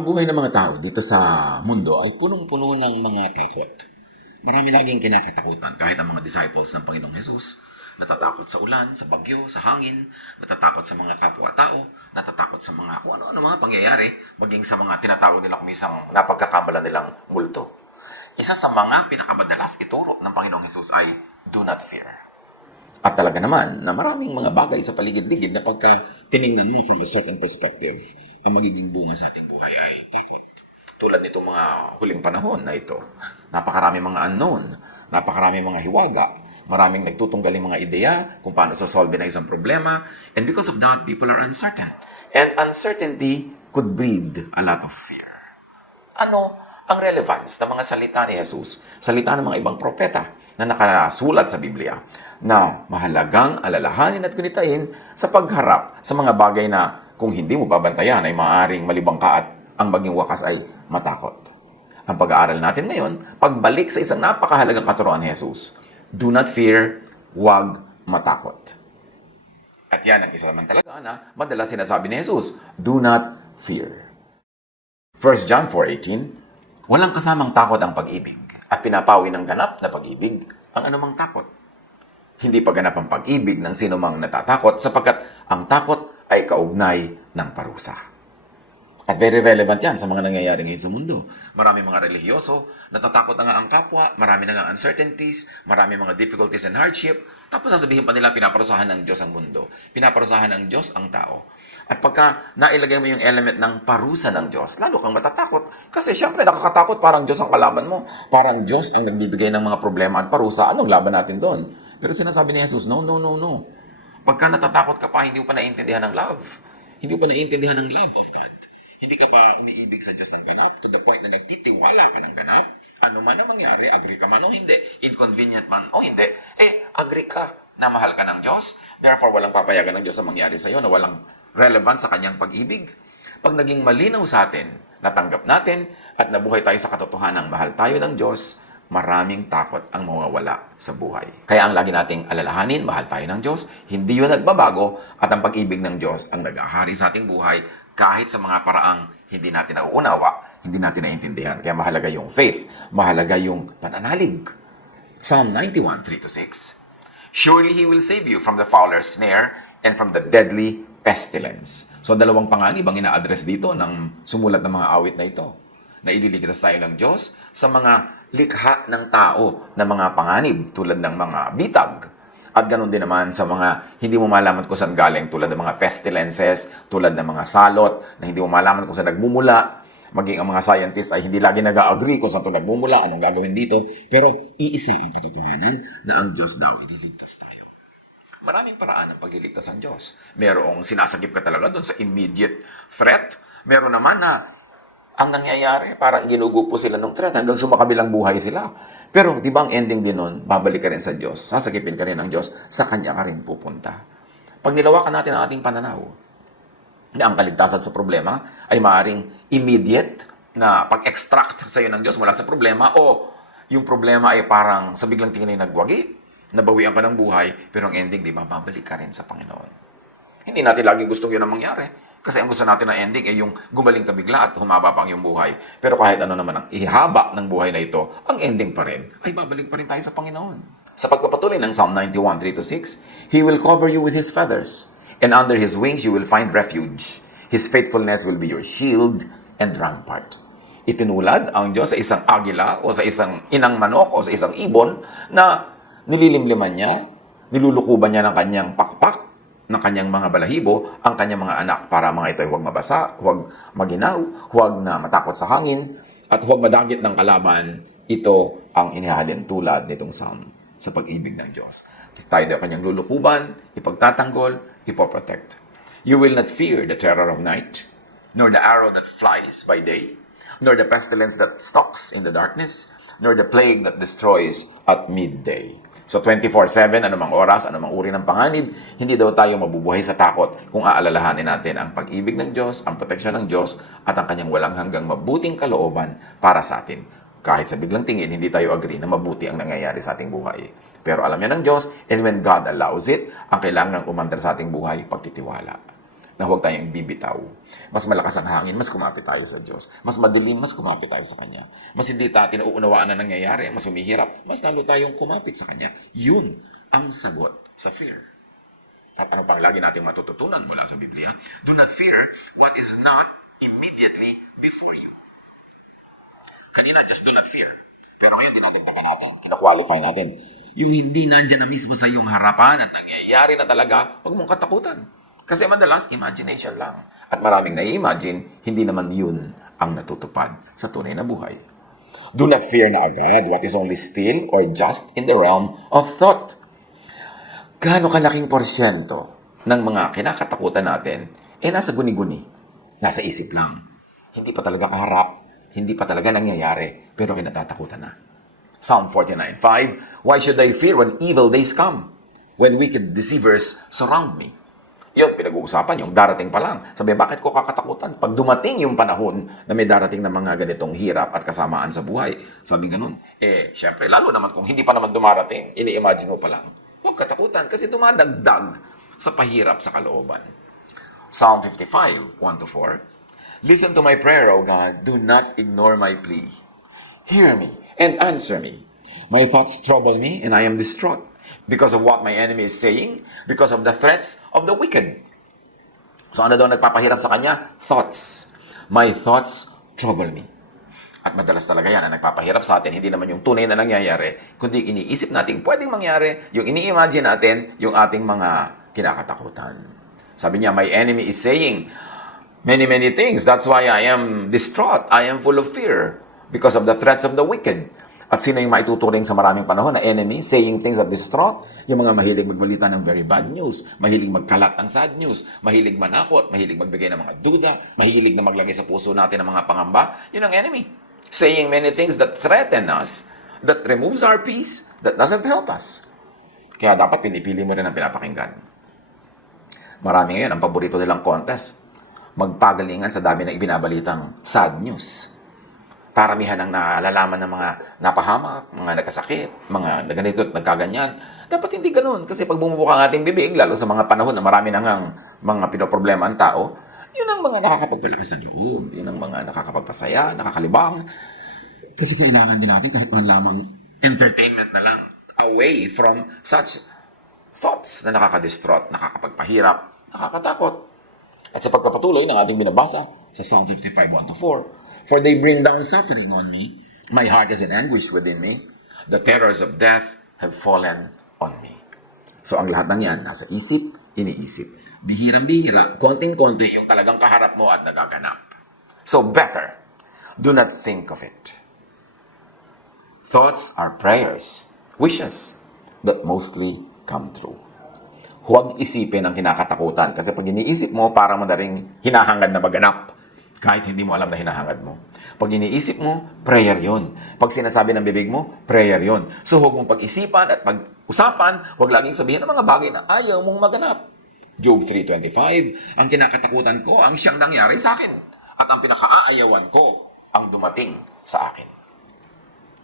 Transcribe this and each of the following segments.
Ang buhay ng mga tao dito sa mundo ay punong-puno ng mga takot. Marami laging kinakatakutan kahit ang mga disciples ng Panginoong Hesus. Natatakot sa ulan, sa bagyo, sa hangin, natatakot sa mga kapwa-tao, natatakot sa mga kung ano-ano mga pangyayari, maging sa mga tinatawag nilang kumisang napagkakamalan nilang multo. Isa sa mga pinakamadalas ituro ng Panginoong Hesus ay, do not fear. At talaga naman na maraming mga bagay sa paligid-ligid na pagka tiningnan mo from a certain perspective, ang magiging bunga sa ating buhay ay takot. Tulad nitong mga huling panahon na ito, napakarami mga unknown, napakarami mga hiwaga, maraming nagtutunggaling mga ideya kung paano sasolve na isang problema, and because of that, people are uncertain. And uncertainty could breed a lot of fear. Ano ang relevance ng mga salita ni Jesus, salita ng mga ibang propeta na nakasulat sa Biblia, na mahalagang alalahanin at kunitain sa pagharap sa mga bagay na kung hindi mo babantayan ay maaaring malibang ka at ang maging wakas ay matakot. Ang pag-aaral natin ngayon, pagbalik sa isang napakahalagang katuruan ni Jesus. Do not fear, huwag matakot. At yan ang isa naman talaga na madalas sinasabi ni Jesus, do not fear. 1 John 4:18, walang kasamang takot ang pag-ibig at pinapawi ng ganap na pag-ibig ang anumang takot. Hindi paganap ang pag-ibig ng sinumang natatakot sapagkat ang takot ay kaugnay ng parusa. At very relevant yan sa mga nangyayari ngayon sa mundo. Marami mga relihiyoso, natatakot na nga ang kapwa, marami na nga uncertainties, marami mga difficulties and hardship, tapos sasabihin pa nila pinaparusahan ng Diyos ang mundo. Pinaparusahan ng Diyos ang tao. At pagka nailagay mo yung element ng parusa ng Diyos, lalo kang matatakot. Kasi syempre nakakatakot, parang Diyos ang kalaban mo. Parang Diyos ang nagbibigay ng mga problema at parusa. Anong laban natin doon? Pero sinasabi ni Jesus, no. Pagka natatakot ka pa, hindi mo pa naiintindihan ng love. Hindi mo pa naiintindihan ng love of God. Hindi ka pa umiibig sa Diyos ng ganap to the point na nagtitiwala ka ng ganap. Ano man ang mangyari, agree ka man o hindi. Inconvenient man o hindi. Agree ka na mahal ka ng Diyos. Therefore, walang papayagan ng Diyos sa mangyari sa iyo na walang relevant sa kanyang pag-ibig. Pag naging malinaw sa atin, natanggap natin, at nabuhay tayo sa katotohanan, mahal tayo ng Diyos, maraming takot ang mawawala sa buhay. Kaya ang lagi nating alalahanin, mahal tayo ng Diyos, hindi yun nagbabago, at ang pag-ibig ng Diyos ang nag-ahari sa ating buhay kahit sa mga paraang hindi natin nauunawa, hindi natin naiintindihan. Kaya mahalaga yung faith, mahalaga yung pananalig. Psalm 91:3-6, surely He will save you from the fowler's snare and from the deadly pestilence. So dalawang panganib ang ina-address dito ng sumulat ng mga awit na ito. Na ililigtas tayo ng Diyos sa mga likha ng tao na mga panganib tulad ng mga bitag. At ganoon din naman sa mga hindi mo malaman kung saan galing tulad ng mga pestilences, tulad ng mga salot na hindi mo malaman kung saan nagmumula. Maging ang mga scientists ay hindi lagi nag-agree kung saan ito nagmumula, anong gagawin dito. Pero iisa ang katotohanan na ang Diyos daw ililigtas tayo. Maraming paraan ng pagliligtas ng Diyos. Merong sinasagip ka talaga doon sa immediate threat. Meron naman na ang nangyayari, parang ginugupo sila ng threat hanggang sumakabilang buhay sila. Pero di ba ang ending din nun, babalik ka rin sa Diyos, sasagipin ka rin ng Diyos, sa Kanya ka rin pupunta. Pag nilawakan natin ang ating pananaw, na ang kaligtasan sa problema ay maaaring immediate na pag-extract sa iyo ng Diyos mula sa problema, o yung problema ay parang sa biglang tingin ay nagwagi, nabawian ka ng buhay, pero ang ending, di ba, babalik ka rin sa Panginoon. Hindi natin lagi gustong yun ang mangyari. Kasi ang gusto natin na ending ay yung gumaling ka bigla at humaba pa ang iyong buhay. Pero kahit ano naman ang ihaba ng buhay na ito, ang ending pa rin ay babalik pa rin tayo sa Panginoon. Sa pagpapatuloy ng Psalm 91:3-6, He will cover you with His feathers, and under His wings you will find refuge. His faithfulness will be your shield and rampart. Itinulad ang Diyos sa isang agila o sa isang inang manok o sa isang ibon na nililimliman niya, nilulukuban niya ng kanyang pakpak, ng kanyang mga balahibo, ang kanyang mga anak para mga ito ay huwag mabasa, huwag maginaw, huwag na matakot sa hangin, at huwag madagit ng kalaban. Ito ang inihalin tulad nitong psalm sa pag-ibig ng Diyos. Tayo daw kanyang lulukuban, ipagtatanggol, ipoprotect. You will not fear the terror of night, nor the arrow that flies by day, nor the pestilence that stalks in the darkness, nor the plague that destroys at midday. So 24/7, anumang oras, anumang uri ng panganib, hindi daw tayo mabubuhay sa takot kung aalalahanin natin ang pag-ibig ng Diyos, ang proteksyon ng Diyos, at ang kanyang walang hanggang mabuting kalooban para sa atin. Kahit sa biglang tingin, hindi tayo agree na mabuti ang nangyayari sa ating buhay. Pero alam yan ng Diyos, and when God allows it, ang kailangan umandar sa ating buhay, pagtitiwala. na huwag tayong bibitaw. Mas malakas ang hangin, mas kumapit tayo sa Diyos. Mas madilim, mas kumapit tayo sa Kanya. Mas hindi natin nauunawaan na nangyayari, mas humihirap, mas lalo tayong kumapit sa Kanya. Yun ang sagot sa fear. At ano pang lagi natin matututunan mula sa Biblia? Do not fear what is not immediately before you. Kanina, just do not fear. Pero ngayon, dinadagdagan natin, kina-qualify natin. Yung hindi nandyan na mismo sa iyong harapan at nangyayari na talaga, huwag mong katakutan. Kasi madalas, imagination lang. At maraming nai-imagine, hindi naman yun ang natutupad sa tunay na buhay. Do not fear na agad what is only still or just in the realm of thought. Gaano kalaking porsyento ng mga kinakatakutan natin nasa guni-guni, nasa isip lang. Hindi pa talaga kaharap, hindi pa talaga nangyayari, pero kinatatakutan na. Psalm 49:5, why should I fear when evil days come? When wicked deceivers surround me. Yun, pinag-uusapan yung darating pa lang. Sabi, bakit ko kakatakutan? Pag dumating yung panahon na may darating na mga ganitong hirap at kasamaan sa buhay, sabi ganun. Syempre, lalo naman kung hindi pa naman dumarating, ini-imagine mo pa lang. Huwag katakutan kasi dumadagdag sa pahirap sa kalooban. Psalm 55:1-4, listen to my prayer, O God. Do not ignore my plea. Hear me and answer me. My thoughts trouble me and I am distraught because of what my enemy is saying, because of the threats of the wicked. So ano daw nagpapahirap sa kanya? Thoughts. My thoughts trouble me. At madalas talaga yan ang nagpapahirap sa atin, hindi naman yung tunay na nangyayari, kundi iniisip natin pwedeng mangyari, yung ini-imagine natin, yung ating mga kinakatakutan. Sabi niya, my enemy is saying many, many things. That's why I am distraught. I am full of fear because of the threats of the wicked. At sino yung maituturing sa maraming panahon na enemy, saying things that distraught? Yung mga mahilig magbalita ng very bad news, mahilig magkalat ng sad news, mahilig manakot, mahilig magbigay ng mga duda, mahilig na maglagay sa puso natin ng mga pangamba. Yun ang enemy. Saying many things that threaten us, that removes our peace, that doesn't help us. Kaya dapat pinipili mo rin ang pinapakinggan. Marami ngayon, ang paborito nilang contest, magpagalingan sa dami ng ibinabalitang sad news. Paramihan ang nalalaman ng mga napahamak, mga nagkasakit, mga naganito at nagkaganyan. Dapat hindi ganun. Kasi pag bumubuka ang ating bibig, lalo sa mga panahon na marami nang mga pinoproblema ang tao, yun ang mga nakakapagpalakas ng loob. Yun ang mga nakakapagpasaya, nakakalibang. Kasi kailangan din natin kahit man lamang entertainment na lang away from such thoughts na nakakadistraught, nakakapagpahirap, nakakatakot. At sa pagpapatuloy ng ating binabasa sa Psalm 55:1-4, for they bring down suffering on me. My heart is in anguish within me. The terrors of death have fallen on me. So ang lahat ng yan, nasa isip, iniisip. Bihirang-bihira, konting-konti yung talagang kaharap mo at nagaganap. So better, do not think of it. Thoughts are prayers, wishes that mostly come true. Huwag isipin ang kinakatakutan kasi pag iniisip mo, parang madaling hinahangad na maganap. Kahit hindi mo alam na hinahangad mo. Pag iniisip mo, prayer yon. Pag sinasabi ng bibig mo, prayer yon. So huwag mong pag-isipan at pag-usapan, huwag laging sabihin ng mga bagay na ayaw mong maganap. Job 3:25, ang kinakatakutan ko ang siyang nangyari sa akin. At ang pinaka-aayawan ko ang dumating sa akin.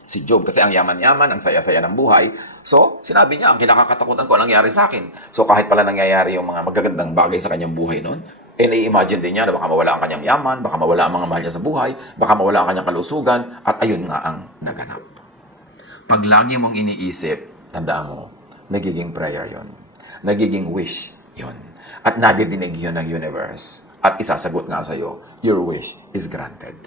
Si Job kasi ang yaman-yaman, ang saya-saya ng buhay. So, sinabi niya, ang kinakatakutan ko ang nangyari sa akin. So, kahit pala nangyayari yung mga magagandang bagay sa kanyang buhay noon, i-imagine din niya na baka mawala ang kanyang yaman, baka mawala ang mga mahal niya sa buhay, baka mawala ang kanyang kalusugan, at ayun nga ang naganap. Pag lagi mong iniisip, tandaan mo, nagiging prayer yon, nagiging wish yon, at nadidinig yun ng universe, at isasagot nga sa'yo, your wish is granted.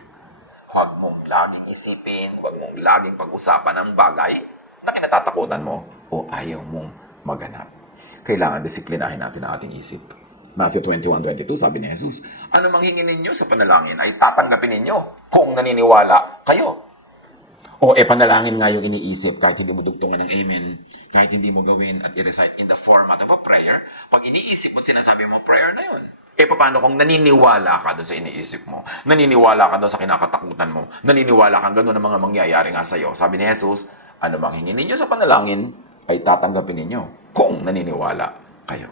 Huwag mong laging isipin, huwag mong laging pag-usapan ng bagay na kinatatakutan mo o ayaw mong maganap. Kailangan disiplinahin natin ang ating isip. Matthew 21:22, sabi ni Jesus, ano mang hingin ninyo sa panalangin ay tatanggapin ninyo kung naniniwala kayo. O panalangin nga yung iniisip kahit hindi mo dugtungan ng amen, kahit hindi mo gawin at i-recite in the format of a prayer, pag iniisip mo at sinasabi mo, prayer na yun. Paano kung naniniwala ka doon sa iniisip mo? Naniniwala ka doon sa kinakatakutan mo? Naniniwala ka gano'n ang mga mangyayari nga sa'yo? Sabi ni Jesus, ano mang hingin ninyo sa panalangin ay tatanggapin ninyo kung naniniwala kayo.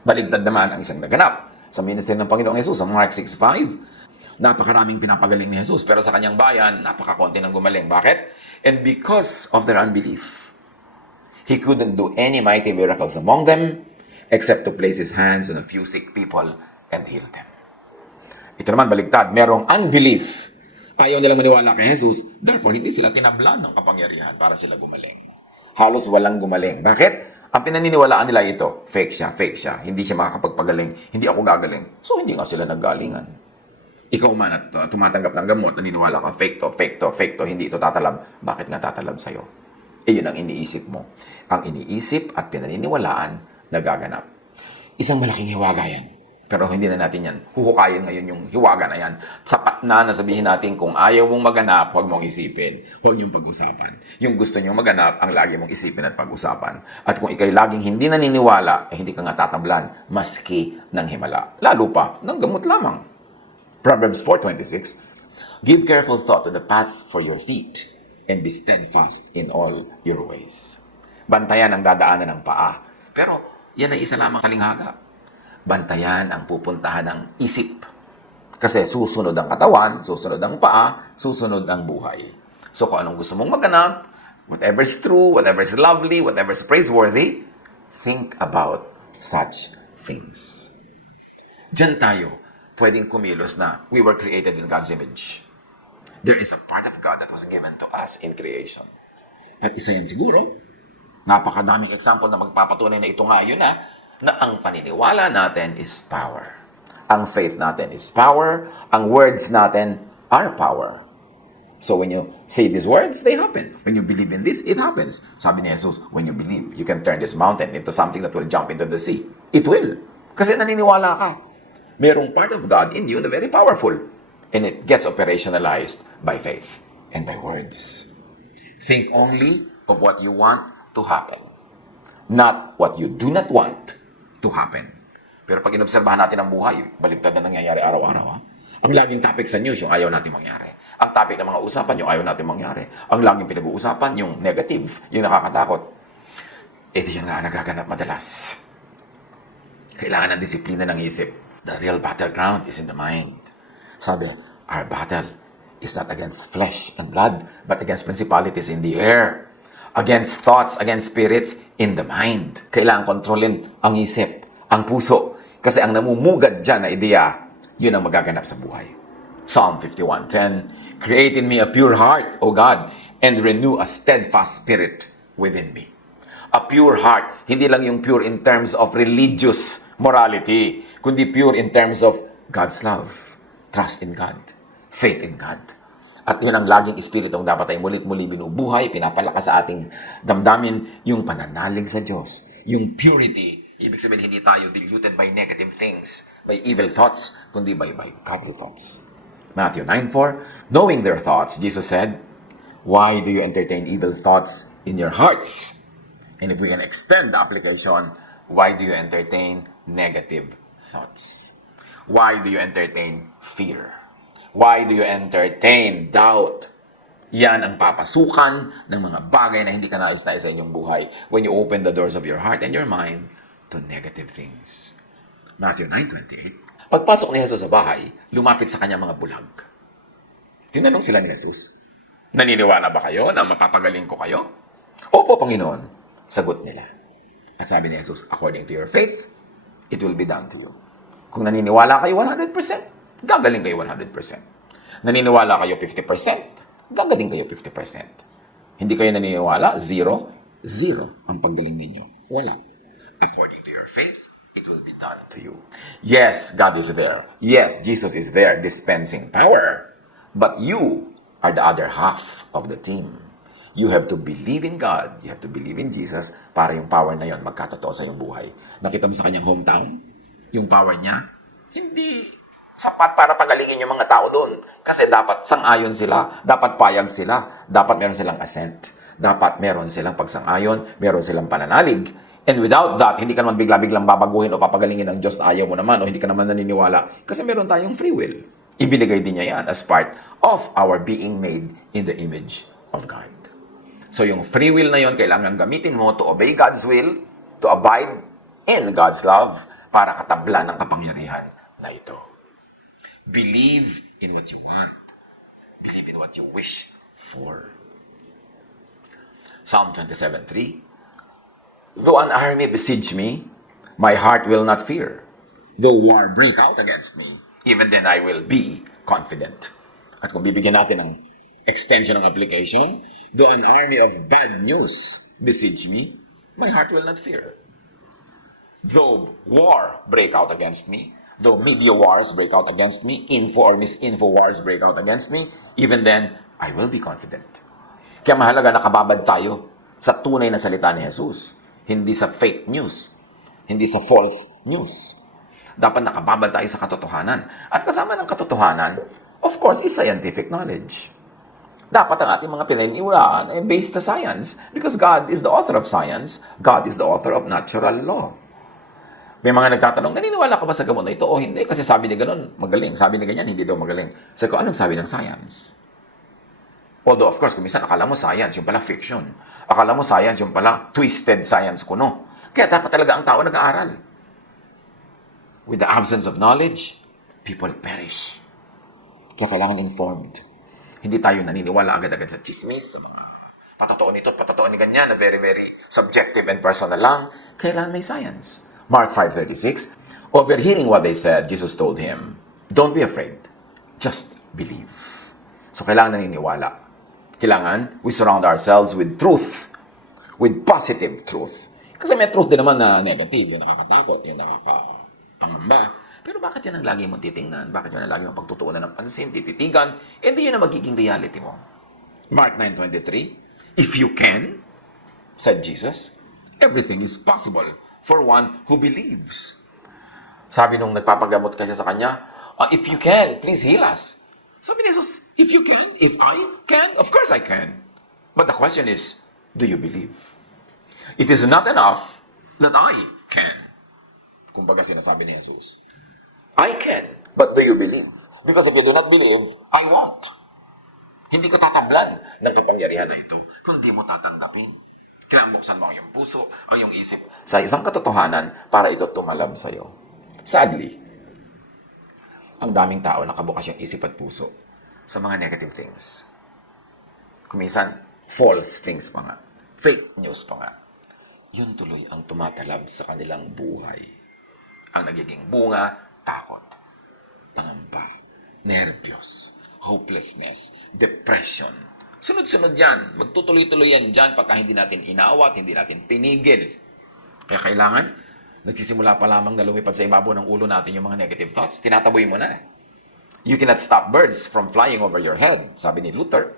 Baligtad naman ang isang naganap sa ministry ng Panginoong Jesus sa Mark 6:5. Napakaraming pinapagaling ni Jesus pero sa kanyang bayan, napakakonti ng gumaling. Bakit? And because of their unbelief, He couldn't do any mighty miracles among them except to place His hands on a few sick people and heal them. Ito naman, baligtad. Merong unbelief. Ayaw nilang maniwala kay Jesus, therefore, hindi sila tinablan ng kapangyarihan para sila gumaling. Halos walang gumaling. Bakit? Ang pinaniniwalaan nila ito, fake siya, hindi siya makakapagpagaling, hindi ako gagaling. So, hindi nga sila naggalingan. Ikaw man at tumatanggap ng gamot, naniniwala ka, fake to, hindi ito tatalab. Bakit nga tatalab sa'yo? Iyon ang iniisip mo. Ang iniisip at pinaniniwalaan, nagaganap. Isang malaking hiwaga yan. Pero hindi na natin yan. Huhukayin ngayon yung hiwaga na yan. Sapat na sabihin natin kung ayaw mong maganap, huwag mong isipin. Huwag niyong pag-usapan. Yung gusto niyong maganap, ang lagi mong isipin at pag-usapan. At kung ikay laging hindi naniniwala, hindi ka nga tatablan, maski ng himala. Lalo pa, ng gamot lamang. Proverbs 4:26, give careful thought to the paths for your feet, and be steadfast in all your ways. Bantayan ang dadaanan ng paa. Pero yan ay isa lamang talinghaga. Bantayan ang pupuntahan ng isip. Kasi susunod ang katawan, susunod ang paa, susunod ang buhay. So kung anong gusto mong maganap, whatever is true, whatever is lovely, whatever is praiseworthy, think about such things. Diyan tayo pwedeng kumilos na we were created in God's image. There is a part of God that was given to us in creation. At isa yan siguro, napakadaming example na magpapatunay na ito nga yun na ang paniniwala natin is power. Ang faith natin is power. Ang words natin are power. So when you say these words, they happen. When you believe in this, it happens. Sabi ni Jesus, when you believe, you can turn this mountain into something that will jump into the sea. It will. Kasi naniniwala ka. Merong part of God in you na very powerful. And it gets operationalized by faith and by words. Think only of what you want to happen. Not what you do not want to happen. Pero pag inobserbahan natin ang buhay, baliktad na nangyayari araw-araw. Ang laging topic sa news, yung ayaw natin mangyari. Ang topic ng mga usapan, yung ayaw natin mangyari. Ang laging pinag-uusapan, yung negative, yung nakakatakot. Di yan nga nagaganap madalas. Kailangan ng disiplina ng isip. The real battleground is in the mind. Sabi, our battle is not against flesh and blood, but against principalities in the air. Against thoughts, against spirits in the mind. Kailangan kontrolin ang isip, ang puso. Kasi ang namumugad dyan na ideya, yun ang magaganap sa buhay. Psalm 51:10, create in me a pure heart, O God, and renew a steadfast spirit within me. A pure heart, hindi lang yung pure in terms of religious morality, kundi pure in terms of God's love, trust in God, faith in God. At yun ang laging espiritong dapat ay mulit-muli binubuhay, pinapalakas sa ating damdamin, yung pananalig sa Diyos, yung purity. Ibig sabihin, hindi tayo diluted by negative things, by evil thoughts, kundi by godly thoughts. Matthew 9:4, knowing their thoughts, Jesus said, why do you entertain evil thoughts in your hearts? And if we can extend the application, why do you entertain negative thoughts? Why do you entertain fear? Why do you entertain doubt? Yan ang papasukan ng mga bagay na hindi ka nais-nais sa inyong buhay when you open the doors of your heart and your mind to negative things. Matthew 9:28. Pagpasok ni Jesus sa bahay, lumapit sa kanya mga bulag. Tinanong sila ni Jesus, naniniwala ba kayo na mapapagaling ko kayo? Opo, Panginoon, sagot nila. At sabi ni Jesus, according to your faith, it will be done to you. Kung naniniwala kayo 100%, gagaling kayo 100%. Naniniwala kayo 50%, gagaling kayo 50%. Hindi kayo naniniwala, 0 ang paggaling ninyo. Wala. According to your faith, it will be done to you. Yes, God is there. Yes, Jesus is there dispensing power. But you are the other half of the team. You have to believe in God. You have to believe in Jesus para yung power na yon magkatotoo sa iyong buhay. Nakita mo sa kanyang hometown? Yung power niya? Hindi sapat para pagalingin yung mga tao doon. Kasi dapat sang-ayon sila, dapat payag sila, dapat meron silang assent, dapat meron silang pagsang-ayon, meron silang pananalig. And without that, hindi ka naman bigla-biglang babaguhin o papagalingin ng Diyos na ayaw mo naman o hindi ka naman naniniwala. Kasi meron tayong free will. Ibinigay din niya yan as part of our being made in the image of God. So yung free will na yon kailangan gamitin mo to obey God's will, to abide in God's love, para katablan ng kapangyarihan na ito. Believe in what you want. Believe in what you wish for. Psalm 27:3. Though an army besiege me, My heart will not fear. Though war break out against me, even then I will be confident. At kung bibigyan natin ng extension ng application, though an army of bad news besiege me, my heart will not fear. Though war break out against me, though media wars break out against me, info or misinfo wars break out against me, even then, I will be confident. Kaya mahalaga nakababad tayo sa tunay na salita ni Jesus, hindi sa fake news, hindi sa false news. Dapat nakababad tayo sa katotohanan. At kasama ng katotohanan, of course, is scientific knowledge. Dapat ang ating mga pinaniwalaan ay based sa science because God is the author of science. God is the author of natural law. May mga nagtatanong, naniniwala ka ba sa gamot na ito o hindi? Kasi sabi ni ganun, magaling. Sabi ni ganyan, hindi daw magaling. Sabi ko, anong sabi ng science? Although, of course, kung minsan akala mo science, yung pala fiction. Akala mo science, yung pala twisted science kuno. Kaya dapat talaga ang tao nag-aaral. With the absence of knowledge, people perish. Kaya kailangan informed. Hindi tayo naniniwala agad-agad sa chismis, sa mga patotoo nito at patotoo ni ganyan na very, very subjective and personal lang. Kailangan may science. Mark 5:36, overhearing what they said, Jesus told him, don't be afraid, just believe. So kailangan naniniwala. Kailangan we surround ourselves with truth, with positive truth. Kasi may truth din naman na negative, yung nakakatakot, yung nakakapangamba. Pero bakit yan ang lagi mong titingnan? Bakit yan ang lagi mong pagtutuunan ng pansin, tititigan? Hindi yun ang magiging reality mo. Mark 9:23, if you can, said Jesus, everything is possible for one who believes. Sabi nung nagpapagamot kasi sa kanya, if you can, please heal us. Sabi ni Jesus, if you can, if I can, of course I can. But the question is, do you believe? It is not enough that I can. Kumbaga sinasabi ni Jesus, I can, but do you believe? Because if you do not believe, I won't. Hindi ko tatablan ng kapangyarihan na ito kung di mo tatanggapin. Kaya buksan mo yung puso o yung isip sa isang katotohanan para ito tumalab sa'yo. Sadly, ang daming tao nakabukas yung isip at puso sa mga negative things. Kuminsan, false things pa nga. Fake news pa nga. Yun tuloy ang tumatalab sa kanilang buhay. Ang nagiging bunga, takot, pangamba, nervyos, hopelessness, depression. Sunod-sunod yan. Magtutuloy-tuloy yan dyan pagka hindi natin inawat, hindi natin pinigil. Kaya kailangan, nagsisimula pa lamang na lumipad sa ibabaw ng ulo natin yung mga negative thoughts. Tinataboy mo na. You cannot stop birds from flying over your head, sabi ni Luther.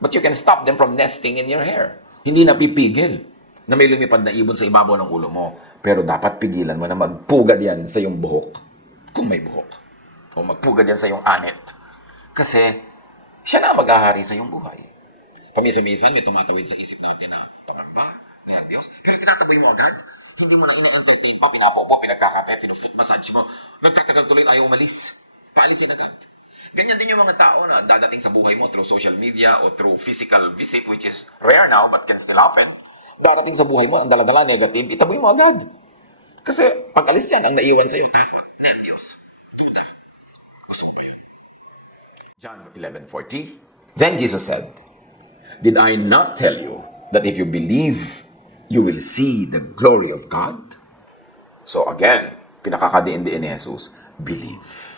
But you can stop them from nesting in your hair. Hindi napipigil na may lumipad na ibon sa ibabaw ng ulo mo. Pero dapat pigilan mo na magpugad yan sa iyong buhok. Kung may buhok. O magpugad yan sa iyong anit. Kasi siya na mag-ahari sa iyong buhay. Pamisa-misan, may tumatawid sa isip natin na pangamba, nervyos. Kaya tinataboy mo agad. Hindi mo na ina-entertain pa, pinapopo, pinagkakape, pinufoot massage mo. Nagtatagal tuloy tayo umalis. Paalisin agad. Ganyan din yung mga tao na dadating sa buhay mo through social media o through physical visit, which is rare now but can still happen. Darating sa buhay mo, ang daladala negative, itaboy mo agad. Kasi pag alis yan, ang naiwan sa'yo, takot, nervyos, duda. Gusto mo yan. John 11:40. Then Jesus said, did I not tell you that if you believe, you will see the glory of God? So again, pinakakadiin-diin ni Jesus, believe.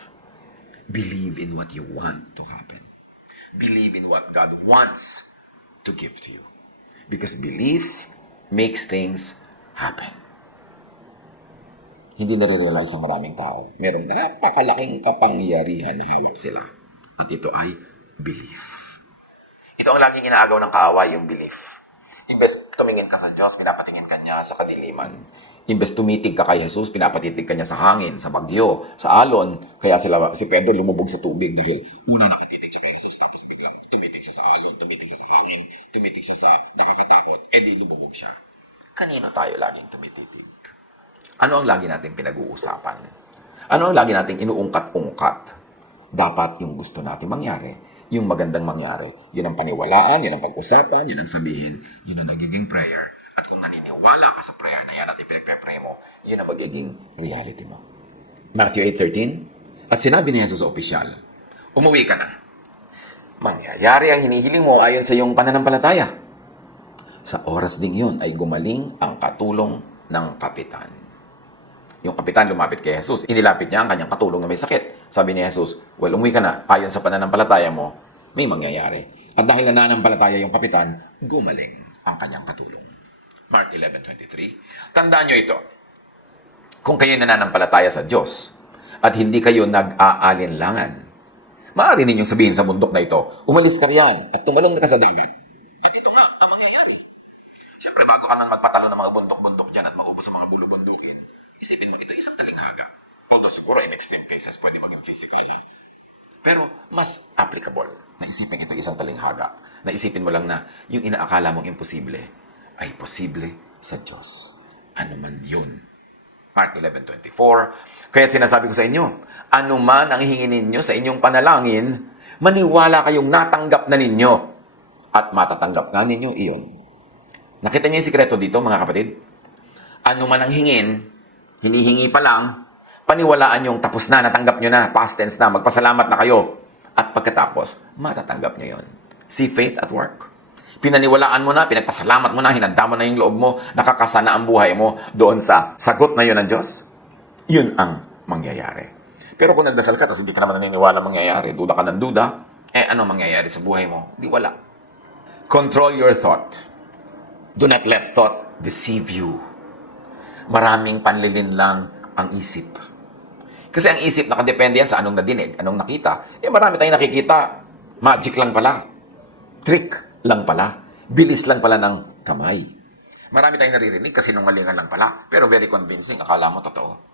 Believe in what you want to happen. Believe in what God wants to give to you. Because belief makes things happen. Hindi nare-realize ng maraming tao. Meron napakalaking kapangyarihan na hawak sila. At ito ay belief. Ito ang laging inaagaw ng kaaway, yung belief. Imbes tumingin ka sa Diyos, pinapatingin ka niya sa kadiliman. Imbes tumitig ka kay Jesus, pinapatitig ka niya sa hangin, sa bagyo, sa alon. Kaya si Pedro lumubog sa tubig dahil una nakatitig siya kay Jesus, tapos biglang tumitig siya sa alon, tumitig siya sa hangin, tumitig siya sa nakakatakot, di lumubog siya. Kanino tayo laging tumititig? Ano ang lagi nating pinag-uusapan? Ano ang lagi nating inuungkat-ungkat? Dapat yung gusto natin mangyari, yung magandang mangyari. Yun ang paniwalaan, yun ang pag-usapan, yun ang sabihin, yun ang nagiging prayer. At kung naniniwala ka sa prayer na yan at ipinagpre-pray mo, yun ang magiging reality mo. Matthew 8:13, at sinabi ni Jesus sa opisyal, umuwi ka na. Mangyayari ang hinihiling mo ayon sa iyong pananampalataya. Sa oras ding yun ay gumaling ang katulong ng kapitan. Yung kapitan lumapit kay Jesus. Inilapit niya ang kanyang katulong na may sakit. Sabi ni Jesus, well, umuwi ka na. Ayon sa pananampalataya mo, may mangyayari. At dahil nananampalataya yung kapitan, gumaling ang kanyang katulong. Mark 11:23. Tandaan nyo ito. Kung kayo nananampalataya sa Diyos at hindi kayo nag-aalinlangan, maaari ninyong sabihin sa bundok na ito, umalis ka riyan at tumalong na ka sa dagat. At ito nga ang mangyayari. Siyempre, bago ka nang magpatalo ng mga bundok-bundok dyan at maubos ang mga bulo-bundukin, isipin mo ito isang talinghaga. Although siguro in extreme cases, pwede maging physical. Pero mas applicable na isipin ito isang talinghaga. Na isipin mo lang na yung inaakala mong imposible ay posible sa Diyos. Ano man yun. Mark 11:24. Kaya sinasabi ko sa inyo, ano man ang hihingin ninyo sa inyong panalangin, maniwala kayong natanggap na ninyo at matatanggap nga ninyo iyon. Nakita niyo yung sikreto dito, mga kapatid? Ano man ang hinihingi pa lang, paniwalaan yung tapos na, natanggap nyo na, past tense na, magpasalamat na kayo. At pagkatapos, matatanggap nyo yon. See faith at work. Pinaniwalaan mo na, pinagpasalamat mo na, hinanda mo na yung loob mo, nakakasana ang buhay mo doon sa sagot na yun ng Diyos. Yun ang mangyayari. Pero kung nagdasal ka, tapos hindi ka naman naniniwala mangyayari, duda ka ng duda, ano mangyayari sa buhay mo? Di wala. Control your thought. Do not let thought deceive you. Maraming panlilin lang ang isip. Kasi ang isip nakadepende yan sa anong nadinig, anong nakita. Marami tayong nakikita. Magic lang pala. Trick lang pala. Bilis lang pala ng kamay. Marami tayong naririnig kasi nungalingan lang pala. Pero very convincing. Akala mo totoo.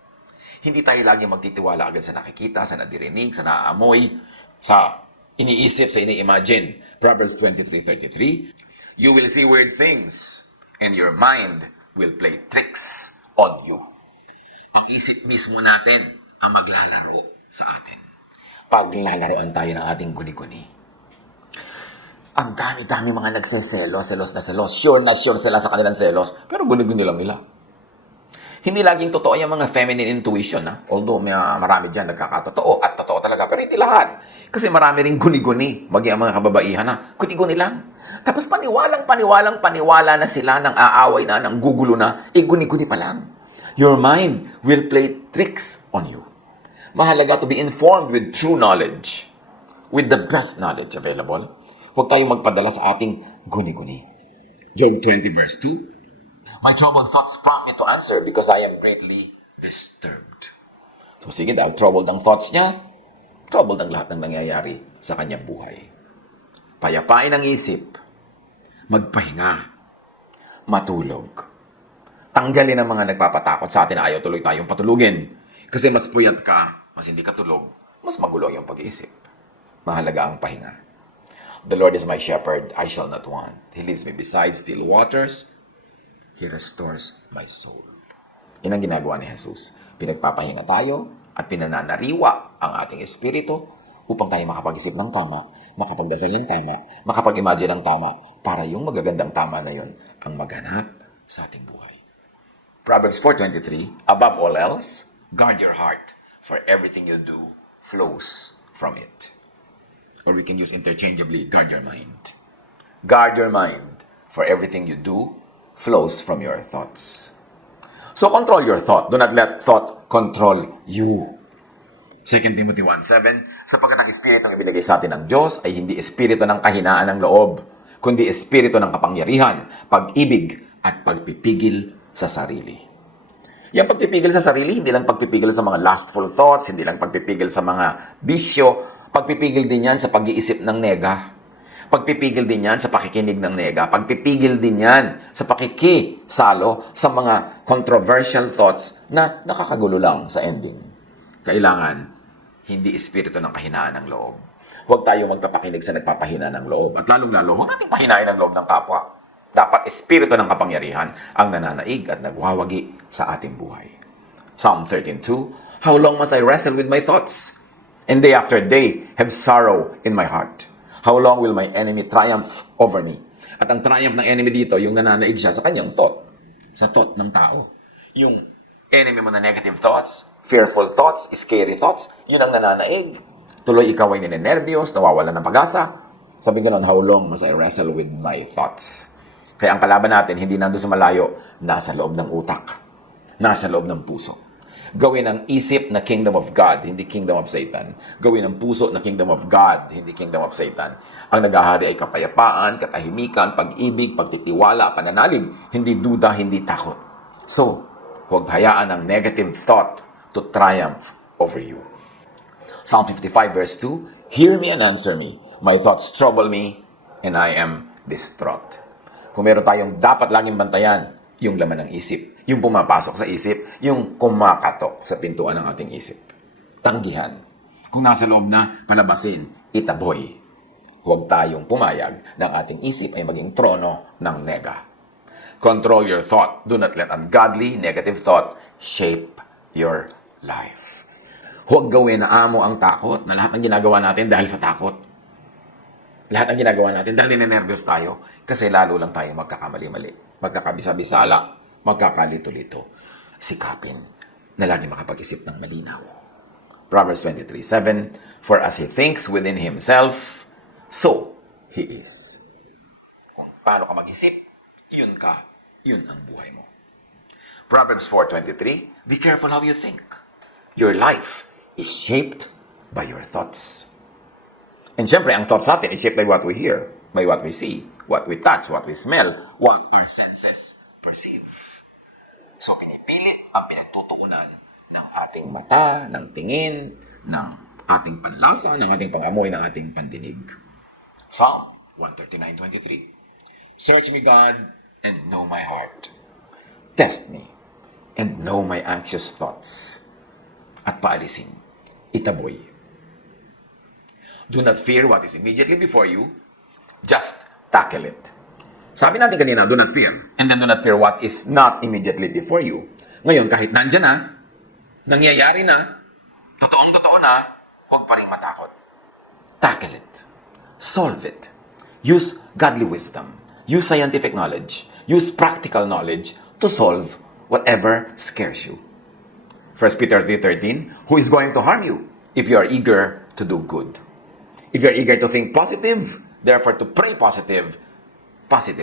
Hindi tayo lagi magtitiwala agad sa nakikita, sa nadirinig, sa naaamoy, sa iniisip, sa ini-imagine. Proverbs 23:33. You will see weird things and your mind will play tricks on you. Ang isip mismo natin ang maglalaro sa atin. Paglalaroan tayo ng ating guni-guni. Ang dami-dami mga selos na selos. Sure na sure sila sa kanilang selos, pero guni-guni lang nila. Hindi laging totoo yung mga feminine intuition. Although marami dyan nagkakatotoo at totoo talaga, pero hindi lahat. Kasi marami rin guni-guni. Maging ang mga kababaihan na, guni-guni lang. Tapos paniwala na sila ng aaway na, ng gugulo na, guni-guni pa lang. Your mind will play tricks on you. Mahalaga to be informed with true knowledge, with the best knowledge available. Huwag tayong magpadala sa ating guni-guni. Job 20:2. My troubled thoughts prompt me to answer because I am greatly disturbed. So sige, dahil troubled ang thoughts niya, troubled ang lahat ng nangyayari sa kanyang buhay. Payapain ang isip, magpahinga, matulog. Tanggalin ang mga nagpapatakot sa atin na ayaw tuloy tayong patulugin. Kasi mas puyat ka, mas hindi ka tulog, mas magulo yung pag-iisip. Mahalaga ang pahinga. The Lord is my shepherd, I shall not want. He leads me beside still waters. He restores my soul. Yan ang ginagawa ni Jesus. Pinagpapahinga tayo at pinananariwa ang ating espiritu upang tayo makapag-isip ng tama, makapagdasal ng tama, makapag-imagine ng tama para yung magagandang tama na yun ang maghanap sa ating buhay. Proverbs 4:23, above all else, guard your heart, for everything you do flows from it. Or we can use interchangeably, guard your mind. Guard your mind, for everything you do flows from your thoughts. So control your thought. Do not let thought control you. 2 Timothy 1:7, sapagkat ang espiritu ang ibinigay sa atin ng Diyos ay hindi espiritu ng kahinaan ng loob, kundi espiritu ng kapangyarihan, pag-ibig, at pagpipigil sa sarili. Yung pagpipigil sa sarili, hindi lang pagpipigil sa mga lustful thoughts, hindi lang pagpipigil sa mga bisyo, pagpipigil din yan sa pag-iisip ng nega. Pagpipigil din yan sa pakikinig ng nega. Pagpipigil din yan sa pakikisalo sa mga controversial thoughts na nakakagulo lang sa ending. Kailangan, hindi espiritu ng kahinaan ng loob. Huwag tayo magpapakinig sa nagpapahina ng loob. At lalong-lalo, huwag natin pahinain ang loob ng kapwa. Dapat espiritu ng kapangyarihan ang nananaig at nagwawagi sa ating buhay. Psalm 13:2, how long must I wrestle with my thoughts? And day after day have sorrow in my heart. How long will my enemy triumph over me? At ang triumph ng enemy dito, yung nananaig siya sa kanyang thought. Sa thought ng tao. Yung enemy mo na negative thoughts, fearful thoughts, scary thoughts, yun ang nananaig. Tuloy ikaw ay ninenervyos, nawawala ng pag-asa. Sabi ganon, how long must I wrestle with my thoughts? Kaya ang kalaban natin, hindi nandun sa malayo, nasa loob ng utak. Nasa loob ng puso. Gawin ang isip na kingdom of God, hindi kingdom of Satan. Gawin ang puso na kingdom of God, hindi kingdom of Satan. Ang naghahari ay kapayapaan, katahimikan, pag-ibig, pagtitiwala, pananalig, hindi duda, hindi takot. So, huwag hayaan ang negative thought to triumph over you. Psalm 55 verse 2, Hear me and answer me. My thoughts trouble me, and I am distraught. Kung meron tayong dapat laging bantayan, yung laman ng isip, yung pumapasok sa isip, yung kumakatok sa pintuan ng ating isip. Tanggihan. Kung nasa loob na, palabasin, itaboy. Huwag tayong pumayag ng ating isip ay maging trono ng nega. Control your thought. Do not let ungodly, negative thought shape your life. Huwag gawin na amo ang takot, na lahat ng ginagawa natin dahil sa takot. Lahat ng ginagawa natin dahil ninenervyos tayo kasi lalo lang tayo magkakamali-mali. Magkakabisa-bisala, magkakalito-lito. Sikapin na lagi makapag-isip ng malinaw. Proverbs 23:7, For as he thinks within himself, so he is. Kung paano ka mag-isip, yun ka. Yun ang buhay mo. Proverbs 4:23, Be careful how you think. Your life is shaped by your thoughts. And syempre, ang thoughts natin is shaped by what we hear, by what we see, what we touch, what we smell, what our senses perceive. So, pinipili ang pinagtutuunan ng ating mata, ng tingin, ng ating panlasa, ng ating pangamoy, ng ating pandinig. Psalm 139:23. Search me, God, and know my heart. Test me, and know my anxious thoughts. At paalisin, itaboy. Do not fear what is immediately before you. Just tackle it. Sabi natin kanina, do not fear. And then do not fear what is not immediately before you. Ngayon, kahit nandyan na, nangyayari na, totoong-totoo na, huwag pa rin matakot. Tackle it. Solve it. Use godly wisdom. Use scientific knowledge. Use practical knowledge to solve whatever scares you. 1 Peter 3:13, Who is going to harm you if you are eager to do good? If you are eager to think positive, therefore to pray positive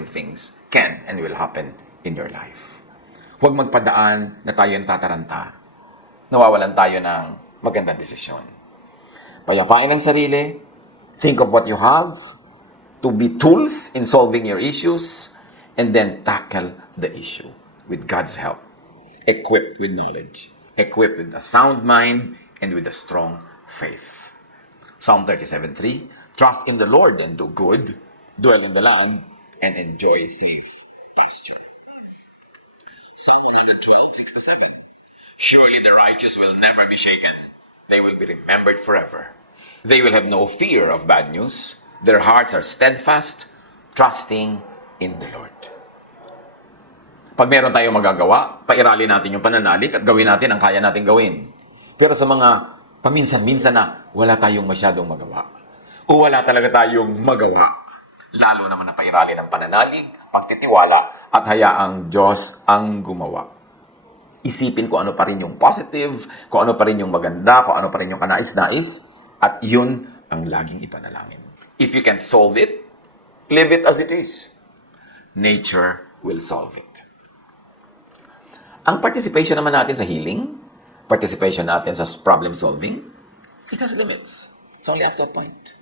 things can and will happen in your life. Huwag magpadaan na tayo natataranta. Nawawalan tayo ng magandang desisyon. Payapain ang sarili. Think of what you have to be tools in solving your issues, and then tackle the issue with God's help. Equipped with knowledge. Equipped with a sound mind and with a strong faith. Psalm 37:3, Trust in the Lord and do good, dwell in the land, and enjoy safe pasture. Psalm 112:6-7, Surely the righteous will never be shaken. They will be remembered forever. They will have no fear of bad news. Their hearts are steadfast, trusting in the Lord. Pag meron tayong magagawa, pairali natin yung pananalig at gawin natin ang kaya natin gawin. Pero sa mga paminsan-minsan na wala tayong masyadong magawa. O wala talaga tayong magawa. Lalo naman na pairali ng pananalig, pagtitiwala, at hayaang Diyos ang gumawa. Isipin kung ano pa rin yung positive, kung ano pa rin yung maganda, kung ano pa rin yung kanais-nais, at yun ang laging ipanalangin. If you can solve it, leave it as it is. Nature will solve it. Ang participation naman natin sa healing, participation natin sa problem solving, it has limits. It's only up to a point.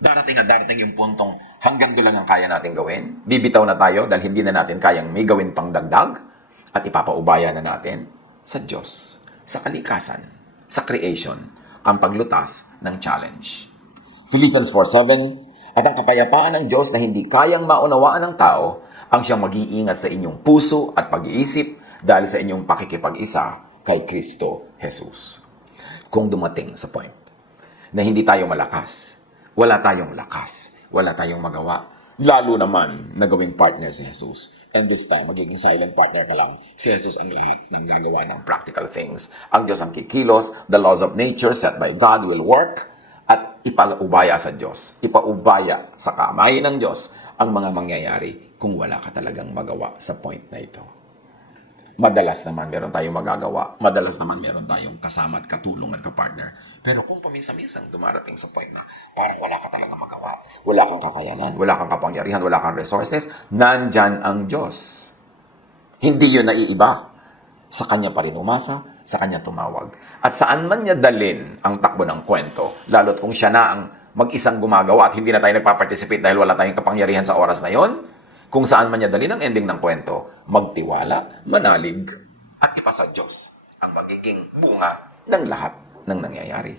Darating yung puntong hanggang doon lang ang kaya natin gawin. Bibitaw na tayo dahil hindi na natin kayang may gawin pang dagdag at ipapaubaya na natin sa Diyos, sa kalikasan, sa creation, ang paglutas ng challenge. Philippians 4:7, At ang kapayapaan ng Diyos na hindi kayang maunawaan ng tao ang siyang mag-iingat sa inyong puso at pag-iisip dahil sa inyong pakikipag-isa kay Kristo Jesus. Kung dumating sa point na hindi tayo malakas, wala tayong lakas, wala tayong magawa, lalo naman na gawing partner si Jesus. And this time, magiging silent partner ka lang. Si Jesus ang lahat ng gagawa ng practical things. Ang Diyos ang kikilos, the laws of nature set by God will work, at ipaubaya sa Diyos, ipaubaya sa kamay ng Diyos ang mga mangyayari kung wala ka talagang magawa sa point na ito. Madalas naman meron tayong magagawa. Madalas naman meron tayong kasama at katulong at kapartner. Pero kung paminsan-minsan dumarating sa point na parang wala ka talaga magawa, wala kang kakayanan, wala kang kapangyarihan, wala kang resources, nandyan ang Diyos. Hindi yun naiiba. Sa Kanya pa rin umasa, sa kanya tumawag. At saan man niya dalin ang takbo ng kwento, lalo't kung siya na ang mag-isang gumagawa at hindi na tayo nagpa-participate dahil wala tayong kapangyarihan sa oras na yon, kung saan man niya dalin ang ending ng kwento, magtiwala, manalig, at ipasa Diyos ang magiging bunga ng lahat ng nangyayari.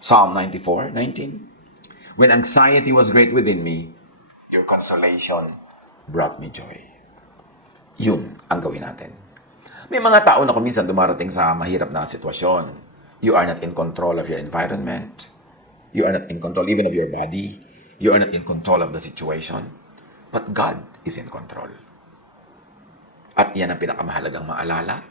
Psalm 94:19. When anxiety was great within me, your consolation brought me joy. Yun ang gawin natin. May mga tao na kuminsan dumarating sa mahirap na sitwasyon. You are not in control of your environment. You are not in control even of your body. You are not in control of the situation. But God is in control. At yan ang pinakamahalagang maalala.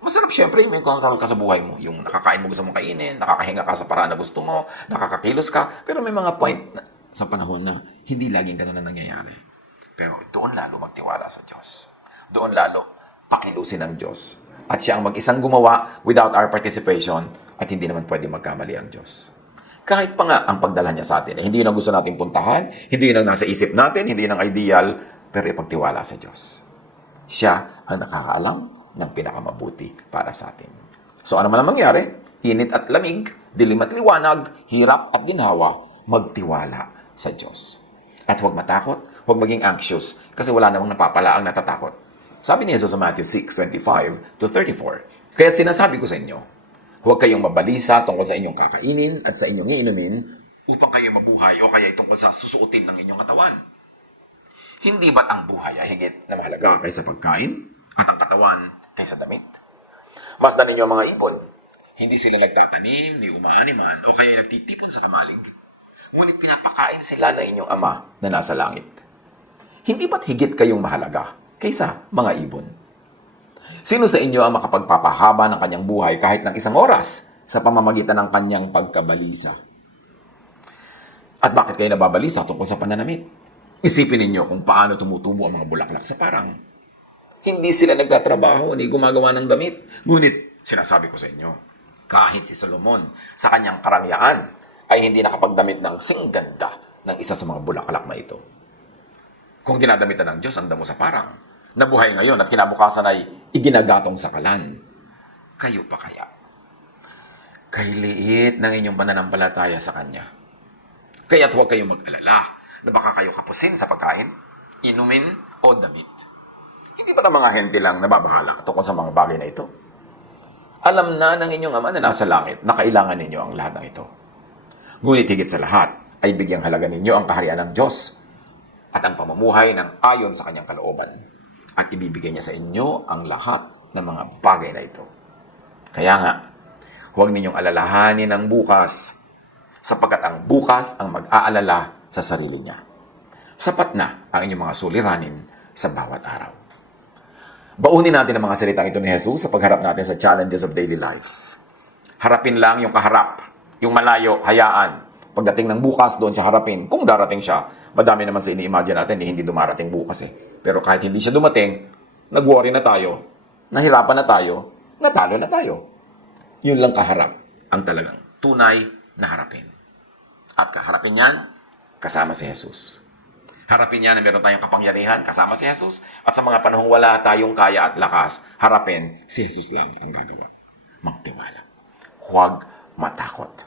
Masarap syempre may control ka sa buhay mo. Yung nakakain mo gusto mong kainin, nakakahinga ka sa paraan na gusto mo, nakakakilos ka. Pero may mga point sa panahon na hindi laging ganun na nangyayari. Pero doon lalo magtiwala sa Diyos. Doon lalo pakilusin ng Diyos. At siya ang mag-isang gumawa without our participation at hindi naman pwede magkamali ang Diyos. Kahit pa nga ang pagdala niya sa atin, hindi yun ang gusto nating puntahan, hindi yun ang nasa isip natin, hindi yun ang ideal, pero ipagtiwala sa Diyos. Siya ang nakakaalam ng pinakamabuti para sa atin. So ano man ang mangyari, init at lamig, dilim at liwanag, hirap at ginhawa, magtiwala sa Diyos. At huwag matakot, huwag maging anxious, kasi wala namang napapala ang natatakot. Sabi ni Jesus sa Matthew 6:25-34, kaya't sinasabi ko sa inyo, huwag kayong mabalisa tungkol sa inyong kakainin at sa inyong iinumin upang kayo mabuhay o kaya tungkol sa susuotin ng inyong katawan. Hindi ba't ang buhay ay higit na mahalaga kaysa pagkain at ang katawan kaysa damit? Masdan ninyo ang mga ibon. Hindi sila nagtatanim, ni umaaniman o kaya nagtitipon sa kamalig. Ngunit pinapakain sila ng inyong Ama na nasa langit. Hindi ba't higit kayong mahalaga kaysa mga ibon? Sino sa inyo ang makapagpapahaba ng kanyang buhay kahit ng isang oras sa pamamagitan ng kanyang pagkabalisa? At bakit kayo nababalisa tungkol sa pananamit? Isipin ninyo kung paano tumutubo ang mga bulaklak sa parang. Hindi sila nagtatrabaho ni gumagawa ng damit. Ngunit, sinasabi ko sa inyo, kahit si Solomon sa kanyang karangyaan ay hindi nakapagdamit ng singganda ng isa sa mga bulaklak na ito. Kung dinadamitan ng Diyos ang damo sa parang, nabuhay ngayon at kinabukasan ay iginagatong sa kalan, kayo pa kaya? Kay liit ng inyong pananampalataya sa Kanya. Kaya't huwag kayong mag-alala na baka kayo kapusin sa pagkain, inumin o damit. Hindi ba ang mga hente lang nababahala tungkol sa mga bagay na ito? Alam na ng inyong Ama na nasa langit na kailangan ninyo ang lahat ng ito. Ngunit higit sa lahat ay bigyang halaga ninyo ang kaharian ng Diyos at ang pamumuhay ng ayon sa Kanyang kalooban. At ibibigay niya sa inyo ang lahat ng mga bagay na ito. Kaya nga, huwag ninyong alalahanin ang bukas, sapagkat ang bukas ang mag-aalala sa sarili niya. Sapat na ang inyong mga suliranin sa bawat araw. Baunin natin ang mga salitang ito ni Jesus sa pagharap natin sa challenges of daily life. Harapin lang yung kaharap, yung malayo, hayaan. Pagdating ng bukas, doon siya harapin. Kung darating siya, madami naman sa ini-imagine natin, hindi dumarating bukas eh. Pero kahit hindi siya dumating, nag-worry na tayo, nahirapan na tayo, natalo na tayo. Yun lang kaharap ang talagang tunay na harapin. At kaharapin yan, kasama si Jesus. Harapin niya na meron tayong kapangyarihan, kasama si Jesus. At sa mga panahong wala tayong kaya at lakas, harapin, si Jesus lang ang gagawa. Magtiwala. Huwag matakot.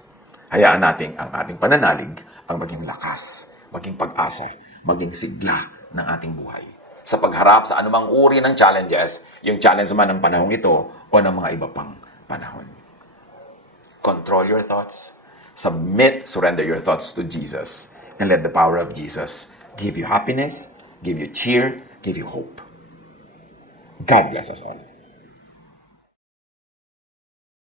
Hayaan natin ang ating pananalig ang maging lakas, maging pag-asa, maging sigla ng ating buhay. Sa pagharap sa anumang uri ng challenges, yung challenge man ng panahong ito o ng mga iba pang panahon. Control your thoughts. Submit, surrender your thoughts to Jesus. And let the power of Jesus give you happiness, give you cheer, give you hope. God bless us all.